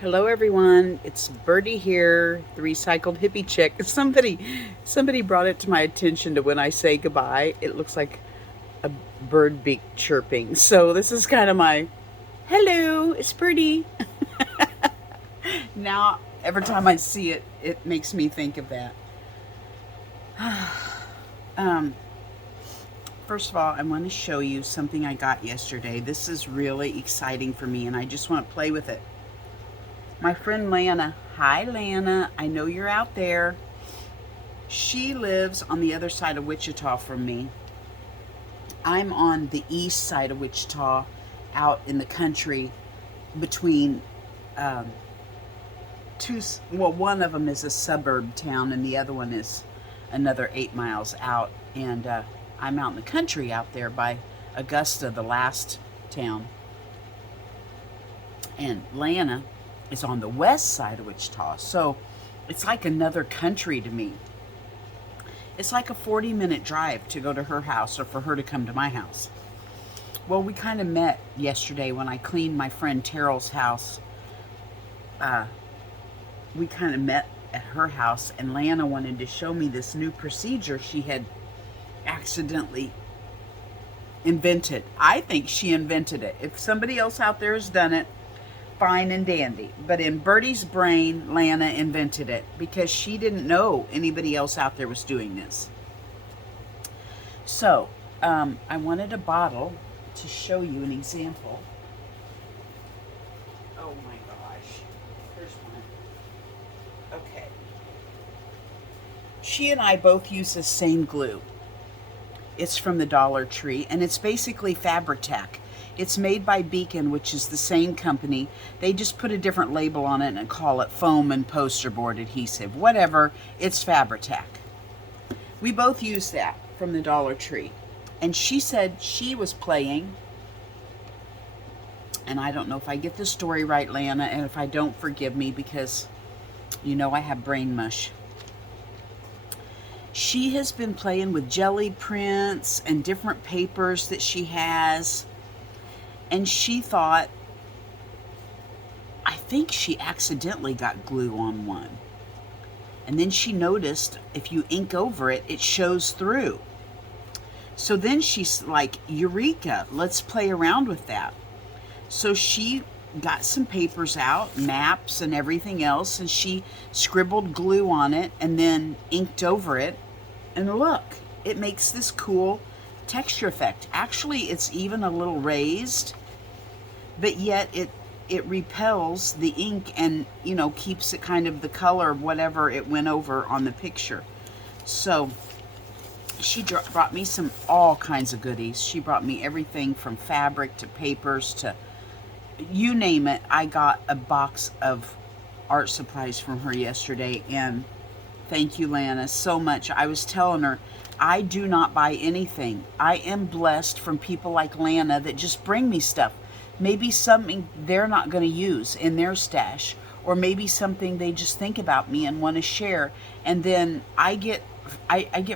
Hello everyone, it's Birdie here, the recycled hippie chick. Somebody brought it to my attention to when I say goodbye, it looks like a bird beak chirping. So this is kind of my hello, it's Birdie. Now every time I see it, it makes me think of that. um, First of all, I want to show you something I got yesterday. This is really exciting for me, and I just want to play with it. My friend Lana, hi Lana, I know you're out there. She lives on the other side of Wichita from me. I'm on the east side of Wichita, out in the country between um, one of them is a suburb town and the other one is another 8 miles out. And I'm out in the country out there by Augusta, the last town. And Lana is on the west side of Wichita. So it's like another country to me. It's like a 40-minute drive to go to her house or for her to come to my house. Well, we kind of met yesterday when I cleaned my friend Terrell's house. We kind of met at her house, and Lana wanted to show me this new procedure she had accidentally invented. I think she invented it. If somebody else out there has done it, fine and dandy. But in Birdie's brain, Lana invented it because she didn't know anybody else out there was doing this. So, I wanted a bottle to show you an example. Oh my gosh. Here's one. Okay. She and I both use the same glue. It's from the Dollar Tree, and it's basically Fabri-Tac. It's made by Beacon, which is the same company. They just put a different label on it and call it foam and poster board adhesive. Whatever, it's Fabri-Tac. We both use that from the Dollar Tree. And she said she was playing, and I don't know if I get the story right, Lana, and if I don't, forgive me because you know I have brain mush. She has been playing with jelly prints and different papers that she has. And she thought, I think she accidentally got glue on one. And then she noticed if you ink over it, it shows through. So then she's like, Eureka, let's play around with that. So she got some papers out, maps and everything else, and she scribbled glue on it and then inked over it. And look, it makes this cool texture effect. Actually, it's even a little raised, but yet it repels the ink and, you know, keeps it kind of the color of whatever it went over on the picture. So she brought me all kinds of goodies. She brought me everything from fabric to papers to you name it. I got a box of art supplies from her yesterday, and thank you, Lana, so much. I was telling her, I do not buy anything. I am blessed from people like Lana that just bring me stuff. Maybe something they're not going to use in their stash, or maybe something they just think about me and want to share. And then I get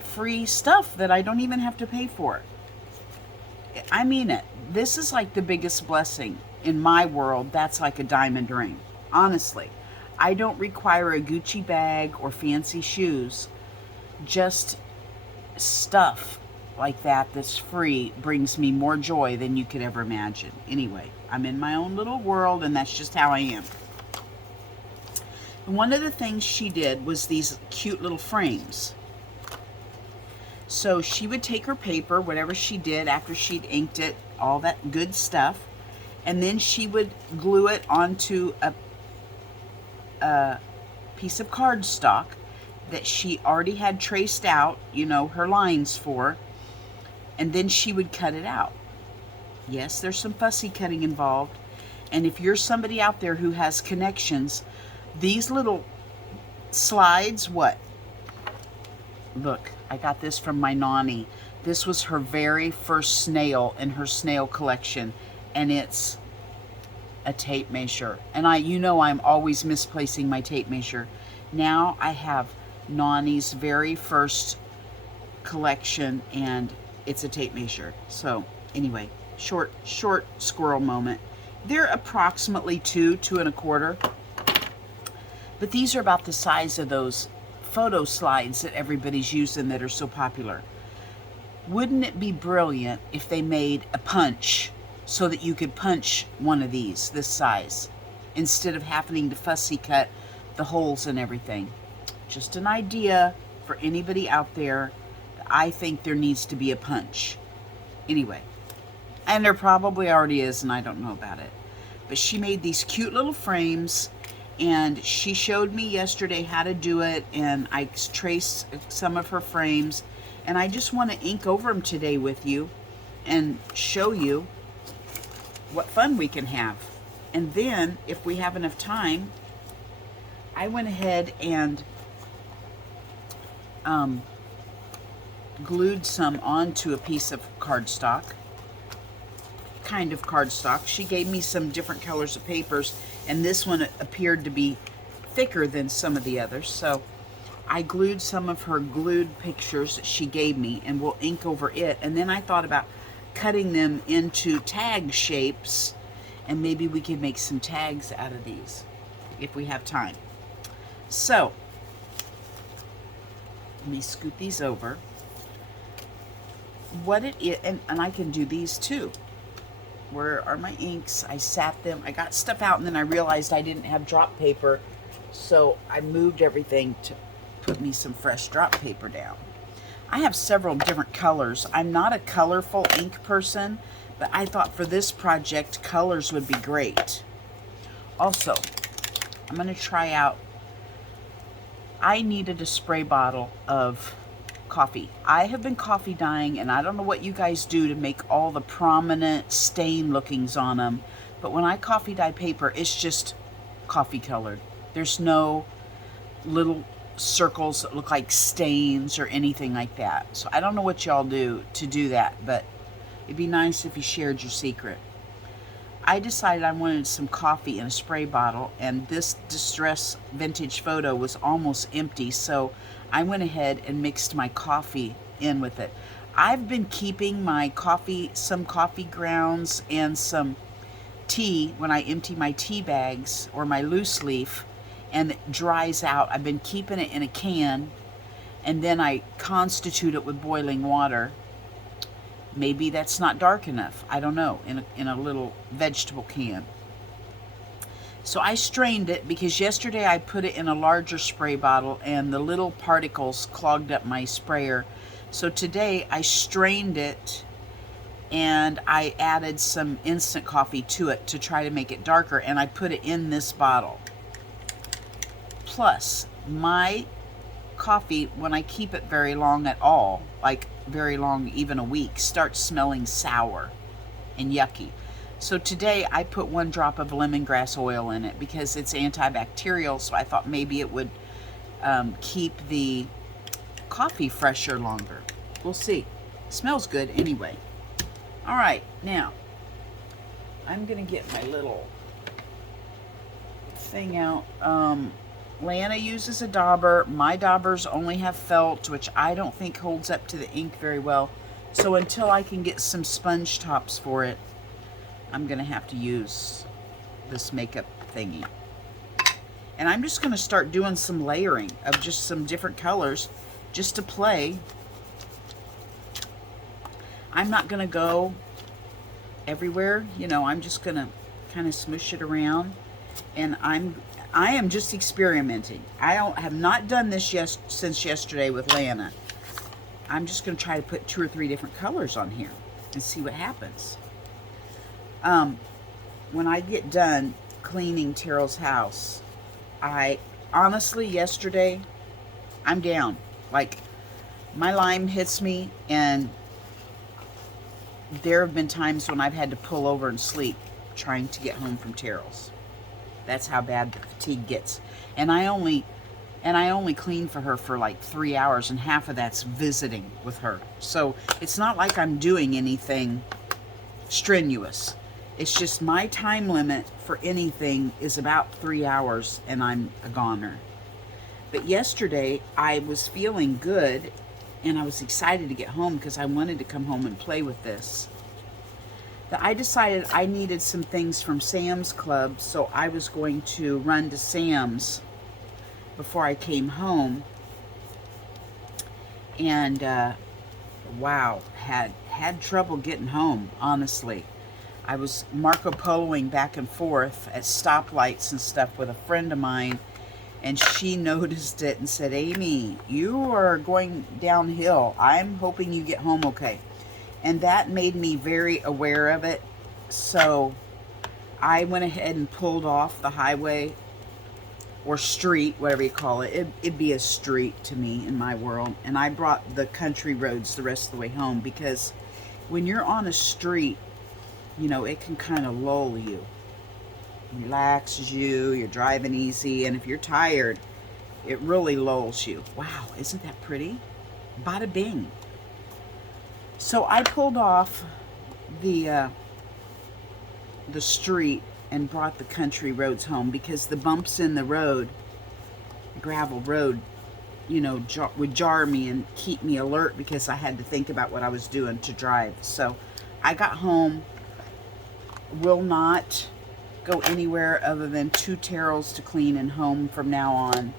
free stuff that I don't even have to pay for. I mean it. This is like the biggest blessing in my world. That's like a diamond ring, honestly. I don't require a Gucci bag or fancy shoes. Just stuff like that that's free brings me more joy than you could ever imagine. Anyway, I'm in my own little world, and that's just how I am. And one of the things she did was these cute little frames. So she would take her paper, whatever she did after she'd inked it, all that good stuff, and then she would glue it onto a piece of cardstock that she already had traced out, you know, her lines for, and then she would cut it out. Yes, there's some fussy cutting involved, and if you're somebody out there who has connections, these little slides, look, I got this from my Nani. This was her very first snail in her snail collection, and it's a tape measure. And I'm always misplacing my tape measure. Now I have Nani's very first collection, and it's a tape measure. So anyway, short squirrel moment. They're approximately 2 and a quarter. But these are about the size of those photo slides that everybody's using that are so popular. Wouldn't it be brilliant if they made a punch so that you could punch one of these this size instead of having to fussy cut the holes and everything? Just an idea for anybody out there. I think there needs to be a punch. Anyway, and there probably already is, and I don't know about it. But she made these cute little frames, and she showed me yesterday how to do it, and I traced some of her frames, and I just want to ink over them today with you and show you what fun we can have. And then, if we have enough time, I went ahead and glued some onto a piece of cardstock, kind of cardstock. She gave me some different colors of papers, and this one appeared to be thicker than some of the others, so I glued some of her glued pictures that she gave me, and we'll ink over it. And then I thought about cutting them into tag shapes, and maybe we could make some tags out of these if we have time. So let me scoot these over. What it is, and I can do these too. Where are my inks? I sat them, I got stuff out, and then I realized I didn't have drop paper, so I moved everything to put me some fresh drop paper down. I have several different colors. I'm not a colorful ink person, but I thought for this project, colors would be great. Also, I'm going to try out, I needed a spray bottle of coffee. I have been coffee dyeing, and I don't know what you guys do to make all the prominent stain lookings on them, but when I coffee dye paper, it's just coffee colored. There's no little circles that look like stains or anything like that. So I don't know what y'all do to do that, but it'd be nice if you shared your secret. I decided I wanted some coffee in a spray bottle, and this distress vintage photo was almost empty, so I went ahead and mixed my coffee in with it. I've been keeping my coffee, some coffee grounds and some tea when I empty my tea bags or my loose leaf and it dries out. I've been keeping it in a can, and then I constitute it with boiling water. Maybe that's not dark enough. I don't know, in a little vegetable can. So I strained it because yesterday I put it in a larger spray bottle and the little particles clogged up my sprayer. So today I strained it and I added some instant coffee to it to try to make it darker, and I put it in this bottle. Plus, my coffee, when I keep it very long at all, like very long, even a week, starts smelling sour and yucky. So today I put 1 drop of lemongrass oil in it because it's antibacterial, so I thought maybe it would keep the coffee fresher longer. We'll see. Smells good anyway. All right, now I'm gonna get my little thing out. Lana uses a dauber. My daubers only have felt, which I don't think holds up to the ink very well. So until I can get some sponge tops for it, I'm gonna have to use this makeup thingy. And I'm just gonna start doing some layering of just some different colors just to play. I'm not gonna go everywhere, you know, I'm just gonna kind of smoosh it around, and I am just experimenting. I have not done this since yesterday with Lana. I'm just going to try to put 2 or 3 different colors on here and see what happens. When I get done cleaning Terrell's house, I honestly, yesterday, I'm down. Like, my Lyme hits me, and there have been times when I've had to pull over and sleep trying to get home from Terrell's. That's how bad the fatigue gets. And I only clean for her for like 3 hours, and half of that's visiting with her. So it's not like I'm doing anything strenuous. It's just my time limit for anything is about 3 hours, and I'm a goner. But yesterday I was feeling good, and I was excited to get home because I wanted to come home and play with this. I decided I needed some things from Sam's Club, so I was going to run to Sam's before I came home. And wow, had trouble getting home, honestly. I was Marco Poloing back and forth at stoplights and stuff with a friend of mine, and she noticed it and said, Amy, you are going downhill. I'm hoping you get home okay. And that made me very aware of it. So I went ahead and pulled off the highway or street, whatever you call it. It'd be a street to me in my world. And I brought the country roads the rest of the way home, because when you're on a street, you know, it can kind of lull you, relaxes you, you're driving easy, and if you're tired, it really lulls you. Wow, isn't that pretty? Bada bing. So I pulled off the street and brought the country roads home, because the bumps in the road, gravel road, you know, would jar me and keep me alert, because I had to think about what I was doing to drive. So I got home, will not go anywhere other than 2 Terrells to clean and home from now on.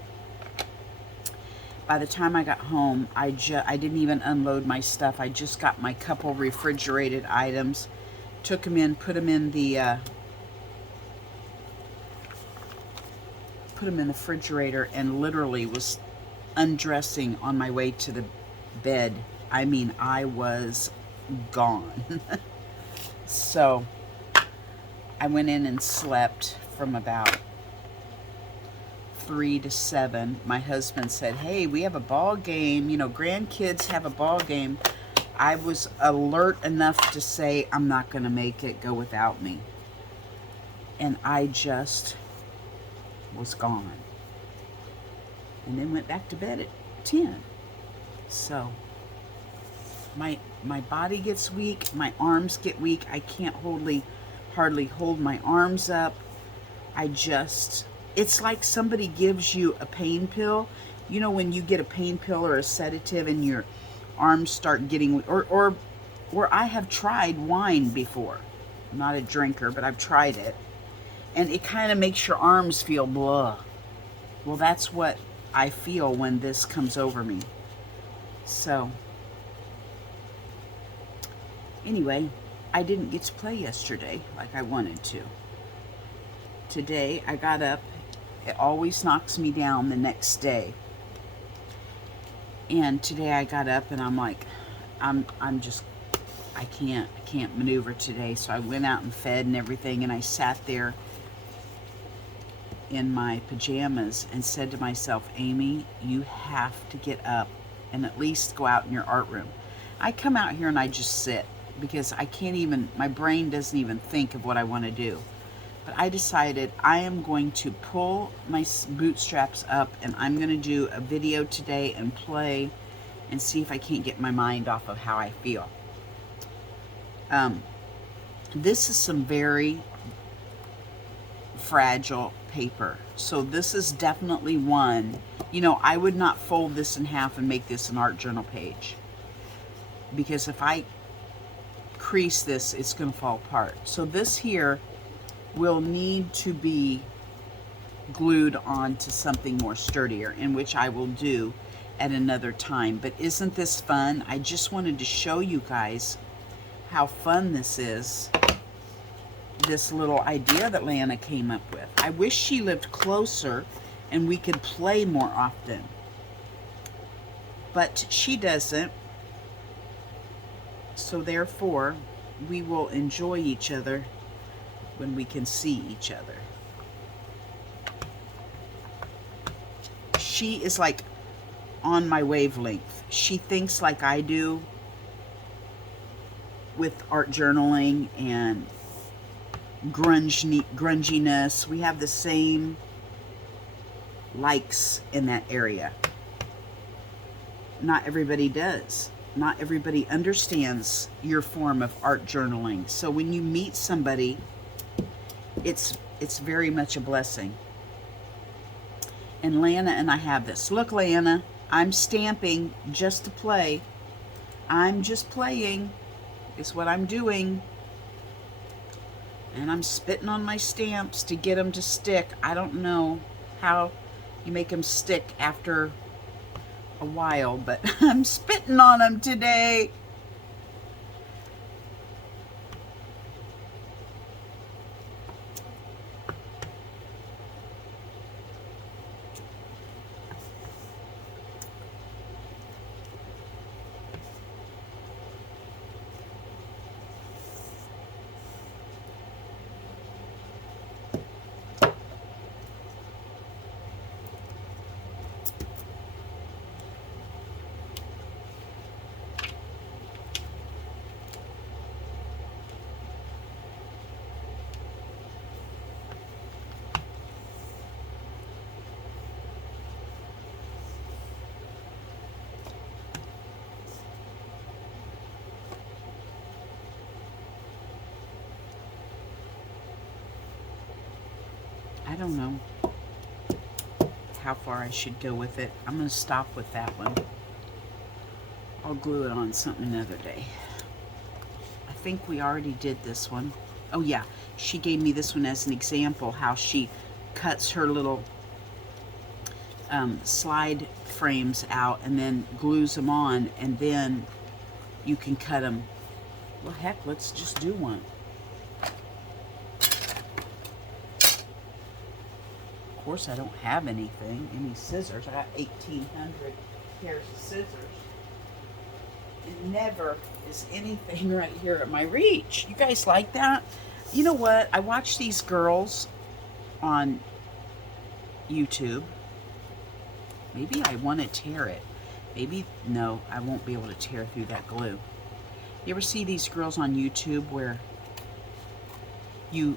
By the time I got home, I didn't even unload my stuff. I just got my couple refrigerated items, took them in, put them in the refrigerator, and literally was undressing on my way to the bed. I mean, I was gone. So I went in and slept from about 3 to 7. My husband said, hey, we have a ball game. You know, grandkids have a ball game. I was alert enough to say, I'm not going to make it, go without me. And I just was gone. And then went back to bed at 10. So my body gets weak, my arms get weak. I can't hardly hold my arms up. It's like somebody gives you a pain pill. You know, when you get a pain pill or a sedative and your arms start getting, or I have tried wine before. I'm not a drinker, but I've tried it. And it kind of makes your arms feel blah. Well, that's what I feel when this comes over me. So anyway, I didn't get to play yesterday like I wanted to. Today I got up. It always knocks me down the next day. And today I got up and I'm like, I can't maneuver today. So I went out and fed and everything, and I sat there in my pajamas and said to myself, Amy, you have to get up and at least go out in your art room. I come out here and I just sit, because I can't even, my brain doesn't even think of what I want to do. But I decided I am going to pull my bootstraps up, and I'm going to do a video today and play and see if I can't get my mind off of how I feel. This is some very fragile paper. So this is definitely one, you know, I would not fold this in half and make this an art journal page, because if I crease this, it's going to fall apart. So this here will need to be glued onto something more sturdier, in which I will do at another time. But isn't this fun? I just wanted to show you guys how fun this is, this little idea that Lana came up with. I wish she lived closer and we could play more often, but she doesn't. So therefore, we will enjoy each other when we can see each other. She is like on my wavelength. She thinks like I do with art journaling and grunginess. We have the same likes in that area. Not everybody does. Not everybody understands your form of art journaling. So when you meet somebody, it's very much a blessing. And Lana and I have this. Look, Lana, I'm stamping just to play. I'm just playing. It's what I'm doing. And I'm spitting on my stamps to get them to stick. I don't know how You make them stick after a while, but I'm spitting on them today. I don't know how far I should go with it. I'm going to stop with that one. I'll glue it on something another day. I think we already did this one. Oh yeah, she gave me this one as an example, how she cuts her little slide frames out and then glues them on, and then you can cut them. Well, heck, let's just do one. Of course, I don't have any scissors. I got 1,800 pairs of scissors. And never is anything right here at my reach. You guys like that? You know what? I watch these girls on YouTube. Maybe I want to tear it. Maybe, no, I won't be able to tear through that glue. You ever see these girls on YouTube where you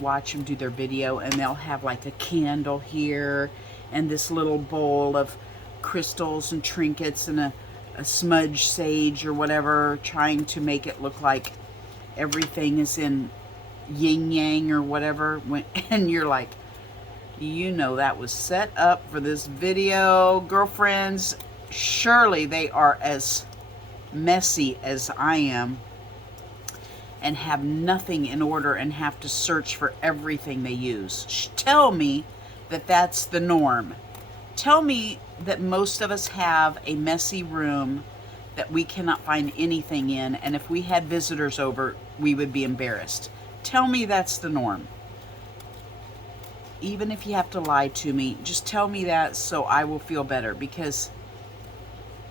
watch them do their video and they'll have like a candle here and this little bowl of crystals and trinkets and a smudge sage or whatever, trying to make it look like everything is in yin yang or whatever, and you're like, you know, that was set up for this video, girlfriends. Surely they are as messy as I am and have nothing in order and have to search for everything they use. Tell me that that's the norm. Tell me that most of us have a messy room that we cannot find anything in, and if we had visitors over, we would be embarrassed. Tell me that's the norm. Even if you have to lie to me, just tell me that so I will feel better, because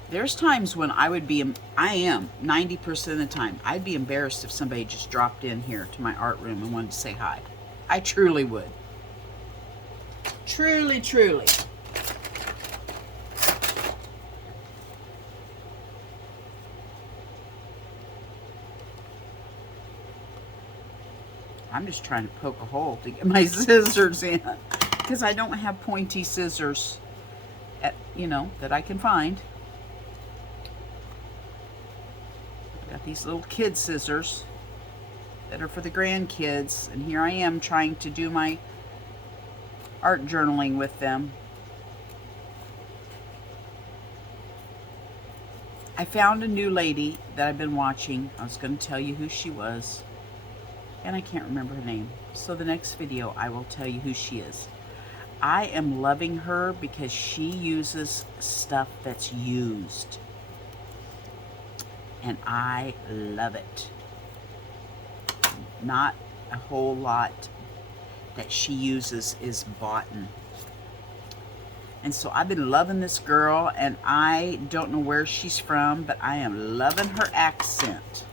there's times when I am 90% of the time, I'd be embarrassed if somebody just dropped in here to my art room and wanted to say hi. I truly would. Truly, truly. I'm just trying to poke a hole to get my scissors in, because I don't have pointy scissors, that I can find. I've got these little kid scissors that are for the grandkids, and here I am trying to do my art journaling with them. I found a new lady that I've been watching. I was going to tell you who she was, and I can't remember her name. So the next video, I will tell you who she is. I am loving her because she uses stuff that's used, and I love it. Not a whole lot that she uses is bought. And so I've been loving this girl, and I don't know where she's from, but I am loving her accent.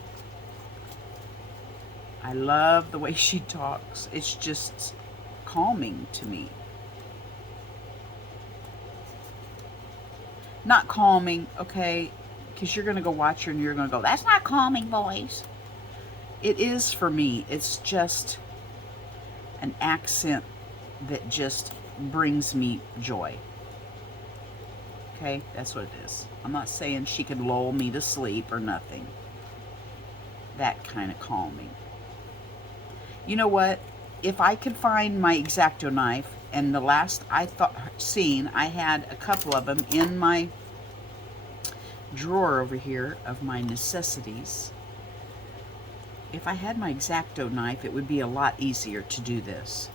I love the way she talks. It's just calming to me. Not calming, okay, because you're going to go watch her and you're going to go, that's not calming voice. It is for me. It's just an accent that just brings me joy. Okay, that's what it is. I'm not saying she could lull me to sleep or nothing. That kind of calming. You know what? If I could find my X-Acto knife, and the last I seen, I had a couple of them in my drawer over here of my necessities. If I had my X-Acto knife, it would be a lot easier to do this.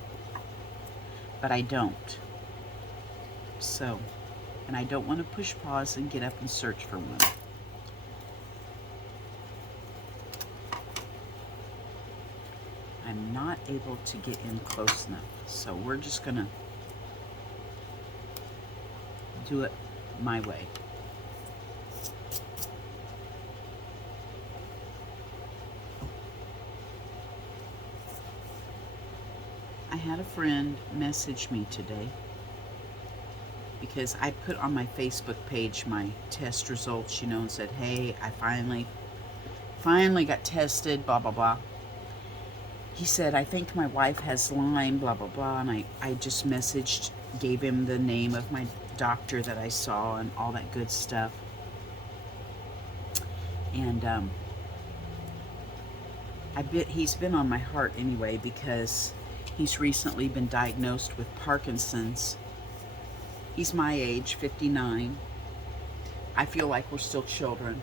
But I don't. So, and I don't want to push pause and get up and search for one. I'm not able to get in close enough, so we're just gonna do it my way. I had a friend message me today because I put on my Facebook page my test results, and said, hey, I finally got tested, blah, blah, blah. He said, I think my wife has Lyme, blah, blah, blah, and I just gave him the name of my doctor that I saw and all that good stuff. And he's been on my heart anyway because he's recently been diagnosed with Parkinson's. He's my age, 59. I feel like we're still children.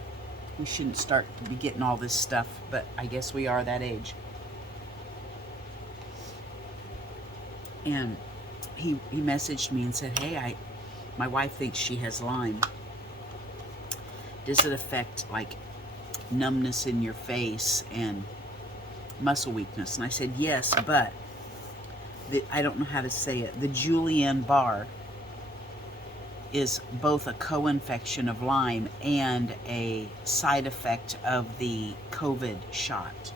We shouldn't start to be getting all this stuff, but I guess we are that age. And he messaged me and said, hey, my wife thinks she has Lyme. Does it affect like numbness in your face and muscle weakness? And I said, yes, but I don't know how to say it. The Guillain-Barré is both a co-infection of Lyme and a side effect of the COVID shot.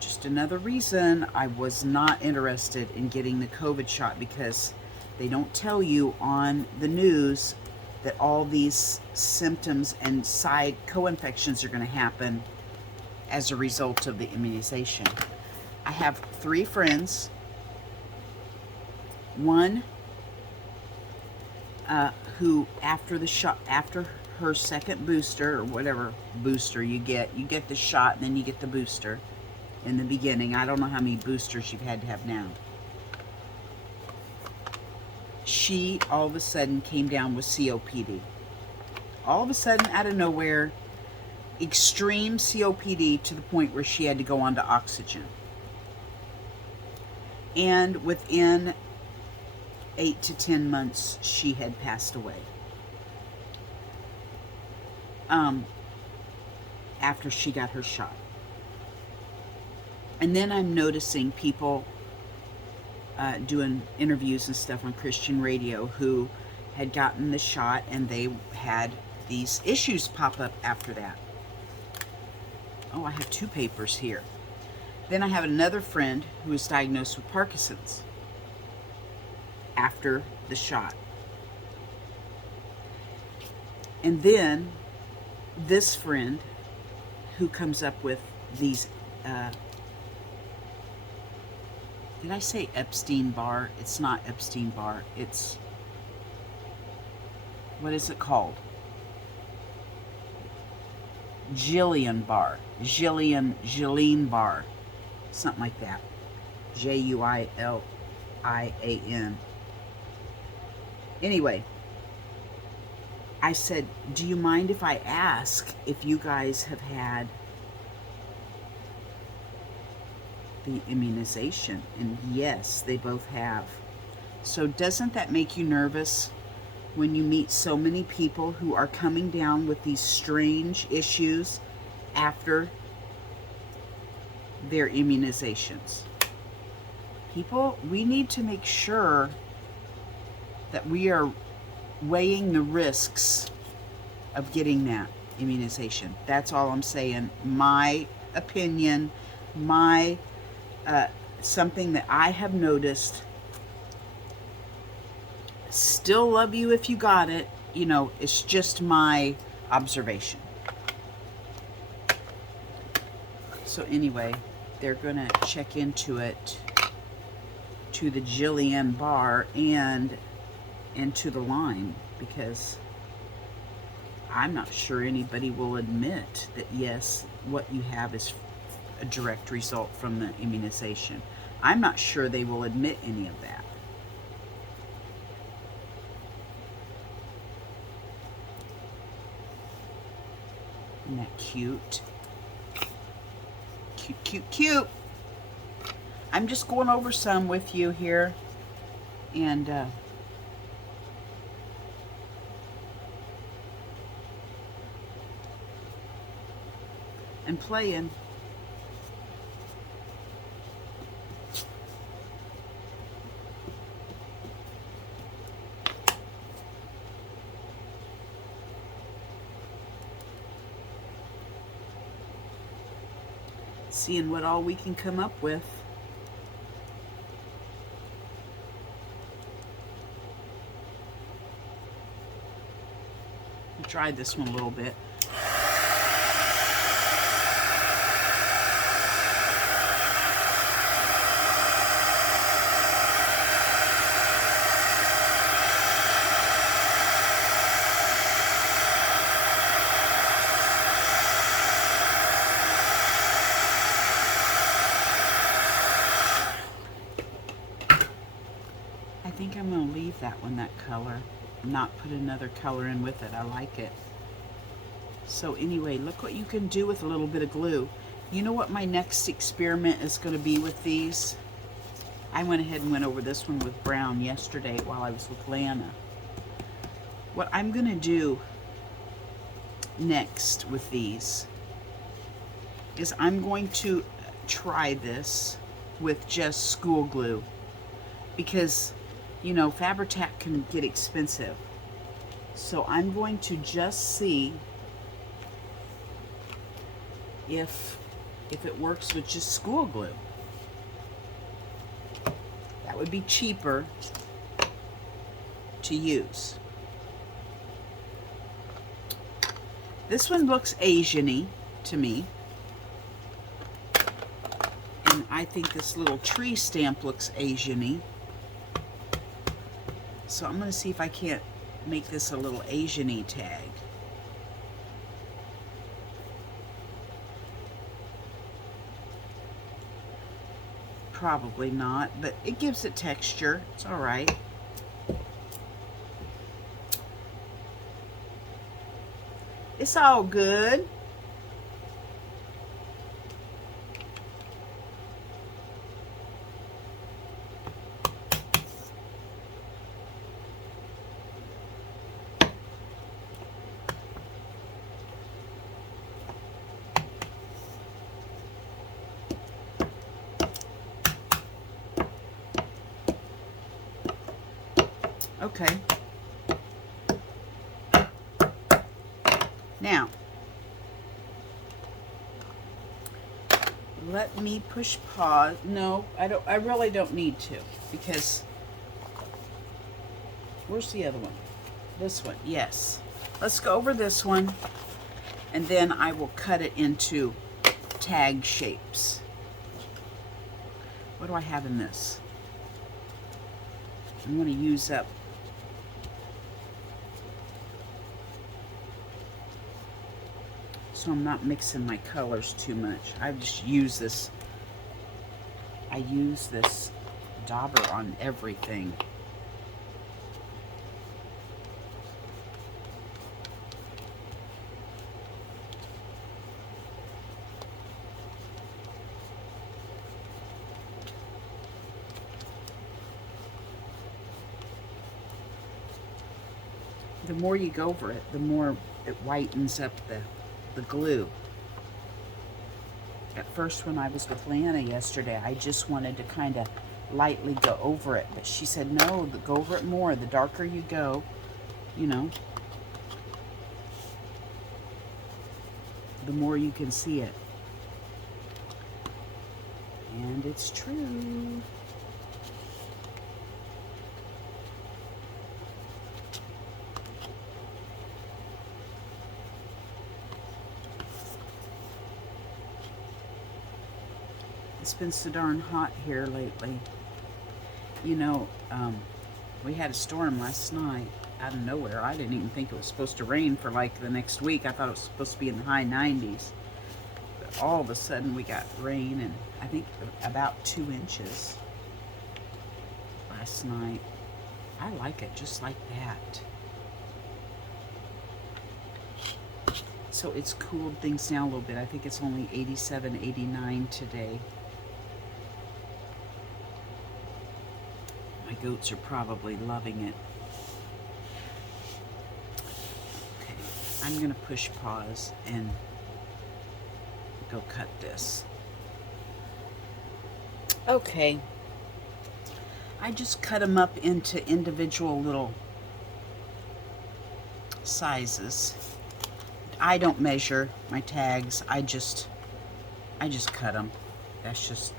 Just another reason I was not interested in getting the COVID shot, because they don't tell you on the news that all these symptoms and side co-infections are going to happen as a result of the immunization. I have 3 friends. One who after her second booster, or whatever booster you get the shot and then you get the booster in the beginning. I don't know how many boosters you've had to have now. She all of a sudden came down with COPD. All of a sudden, out of nowhere, extreme COPD to the point where she had to go onto oxygen. And within 8 to 10 months, she had passed away. After she got her shot. And then I'm noticing people doing interviews and stuff on Christian radio who had gotten the shot and they had these issues pop up after that. Oh, I have 2 papers here. Then I have another friend who was diagnosed with Parkinson's after the shot. And then this friend who comes up with these, did I say Epstein-Barr? It's not Epstein-Barr. It's, what is it called? Guillain-Barré. Guillain-Barré. Something like that. Juilian. Anyway, I said, do you mind if I ask if you guys have had the immunization? And yes, they both have. So doesn't that make you nervous when you meet so many people who are coming down with these strange issues after their immunizations? People, we need to make sure that we are weighing the risks of getting that immunization. That's all I'm saying. My opinion, something that I have noticed. Still love you if you got it. It's just my observation. So anyway, they're going to check into it, to the Guillain-Barré and to the Lyme, because I'm not sure anybody will admit that, yes, what you have is a direct result from the immunization. I'm not sure they will admit any of that. Isn't that cute? Cute, cute, cute. I'm just going over some with you here. And and playing. Seeing what all we can come up with. I tried this one a little bit. I think I'm going to leave that one that color, not put another color in with it. I like it. So anyway, look what you can do with a little bit of glue. You know what my next experiment is going to be with these? I went ahead and went over this one with brown yesterday while I was with Lana. What I'm going to do next with these is I'm going to try this with just school glue, because you know Fabri-Tac can get expensive. So I'm going to just see if it works with just school glue. That would be cheaper to use. This one looks Asian-y to me. And I think this little tree stamp looks Asian-y. So I'm going to see if I can't make this a little Asian-y tag. Probably not, but it gives it texture. It's all right. It's all good. Okay. Now, let me push pause. No, I really don't need to, because where's the other one? This one, yes. Let's go over this one, and then I will cut it into tag shapes. What do I have in this? I'm going to use up so I'm not mixing my colors too much. I just use this. I use this dauber on everything. The more you go over it, the more it whitens up the glue. At first, when I was with Lana yesterday, I just wanted to kind of lightly go over it, but she said, no, go over it more. The darker you go, you know, the more you can see it. And it's true. It's been so darn hot here lately. You know, we had a storm last night out of nowhere. I didn't even think it was supposed to rain for like the next week. I thought it was supposed to be in the high 90s. But all of a sudden we got rain, and I think about 2 inches last night. I like it just like that. So it's cooled things down a little bit. I think it's only 87, 89 today. My goats are probably loving it. Okay, I'm gonna push pause and go cut this. Okay. I just cut them up into individual little sizes. I don't measure my tags. I just cut them. That's just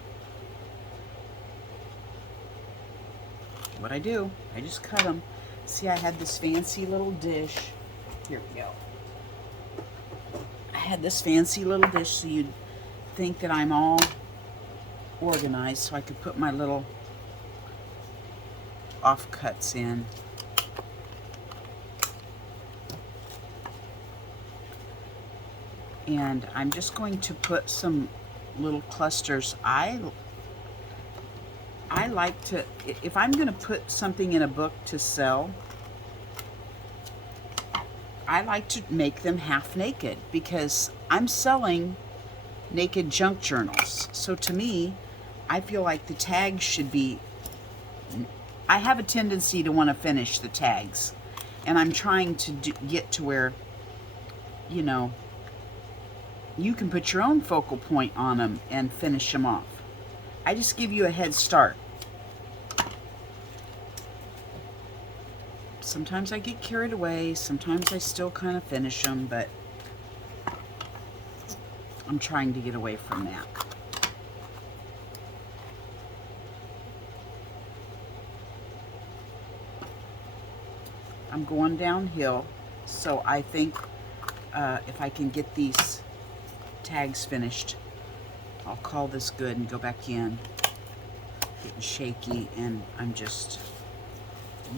what I do. I just cut them. See, I had this fancy little dish. Here we go. I had this fancy little dish so you'd think that I'm all organized, so I could put my little offcuts in. And I'm just going to put some little clusters. I like to, if I'm going to put something in a book to sell, I like to make them half naked because I'm selling naked junk journals. So to me, I feel like the tags should be, I have a tendency to want to finish the tags. And I'm trying to get to where, you know, you can put your own focal point on them and finish them off. I just give you a head start. Sometimes I get carried away, sometimes I still kind of finish them, but I'm trying to get away from that. I'm going downhill, so I think if I can get these tags finished, I'll call this good and go back in. Getting shaky, and I'm just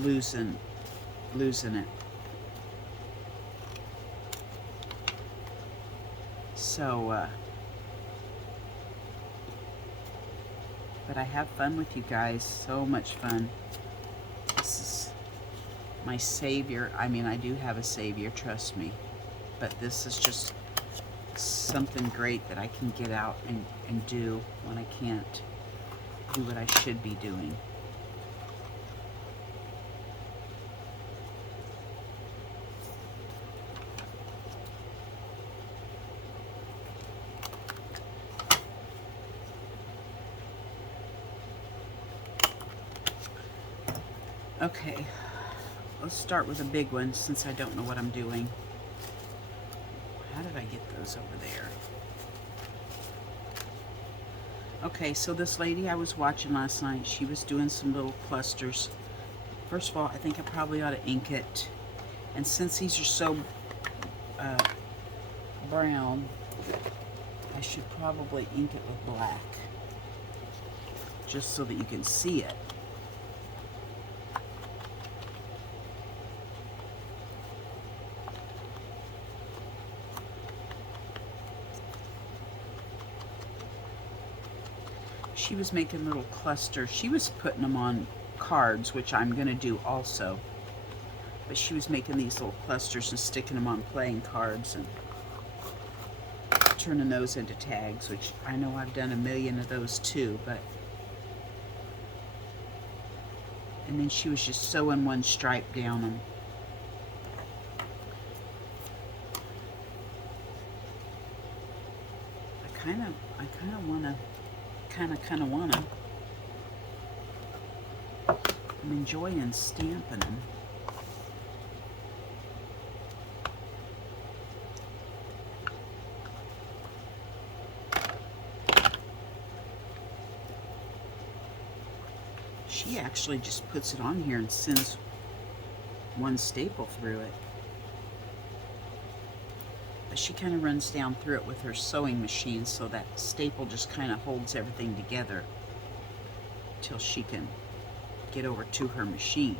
losing it. So, but I have fun with you guys, so much fun. This is my savior. I mean, I do have a savior, trust me. But this is just something great that I can get out and do when I can't do what I should be doing. Okay, let's start with a big one since I don't know what I'm doing. How did I get those over there? Okay, so this lady I was watching last night, she was doing some little clusters. First of all, I think I probably ought to ink it. And since these are so brown, I should probably ink it with black, just so that you can see it. She was making little clusters. She was putting them on cards, which I'm going to do also. But she was making these little clusters and sticking them on playing cards and turning those into tags, which I know I've done a million of those too. But and then she was just sewing one stripe down them. I kind of want to. Kind of wanna. I'm enjoying stamping them. She actually just puts it on here and sends one staple through it. She kind of runs down through it with her sewing machine, so that staple just kind of holds everything together till she can get over to her machine.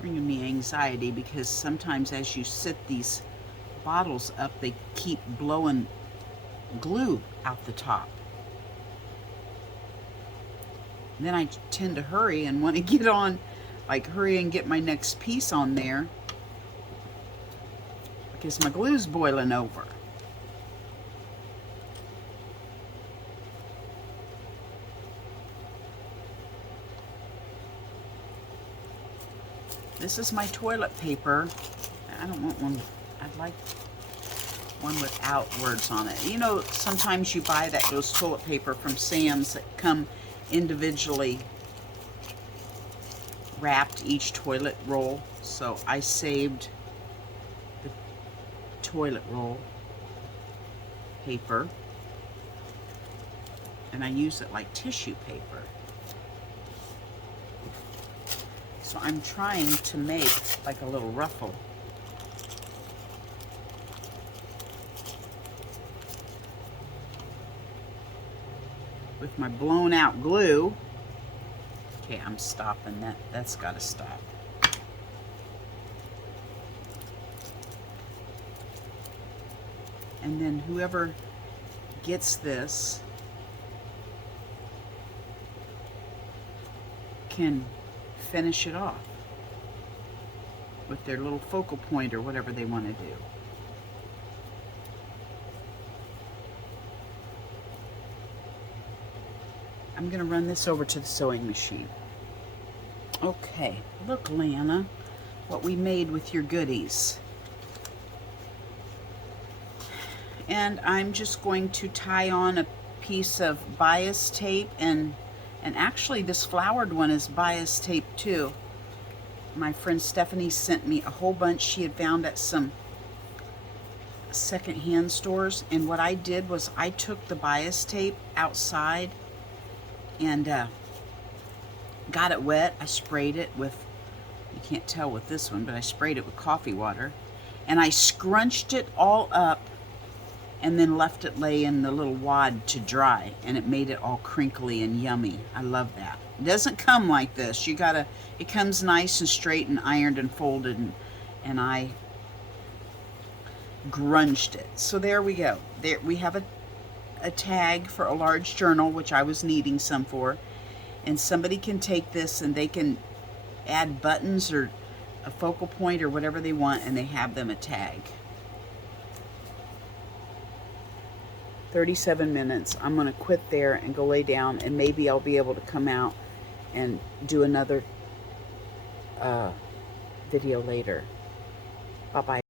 Bringing me anxiety because sometimes as you set these bottles up, they keep blowing glue out the top. And then I tend to hurry and want to get on, like hurry and get my next piece on there. because my glue's boiling over. This is my toilet paper. I don't want one. I'd like one without words on it. You know, sometimes you buy those toilet paper from Sam's that come individually wrapped, each toilet roll. So I saved the toilet roll paper and I use it like tissue paper. So I'm trying to make like a little ruffle. With my blown out glue. Okay, I'm stopping that. That's got to stop. And then whoever gets this can finish it off with their little focal point or whatever they want to do. I'm going to run this over to the sewing machine. Okay, look, Lana, what we made with your goodies. And I'm just going to tie on a piece of bias tape, and actually this flowered one is bias tape too. My friend Stephanie sent me a whole bunch she had found at some secondhand stores, and what I did was I took the bias tape outside and got it wet. I sprayed it with, you can't tell with this one, but I sprayed it with coffee water, and I scrunched it all up and then left it lay in the little wad to dry, and it made it all crinkly and yummy. I love that. It doesn't come like this. It comes nice and straight and ironed and folded, and I grunged it. So there we go. There we have a tag for a large journal, which I was needing some for, and somebody can take this and they can add buttons or a focal point or whatever they want, and they have them a tag. 37 minutes. I'm going to quit there and go lay down, and maybe I'll be able to come out and do another video later. Bye-bye.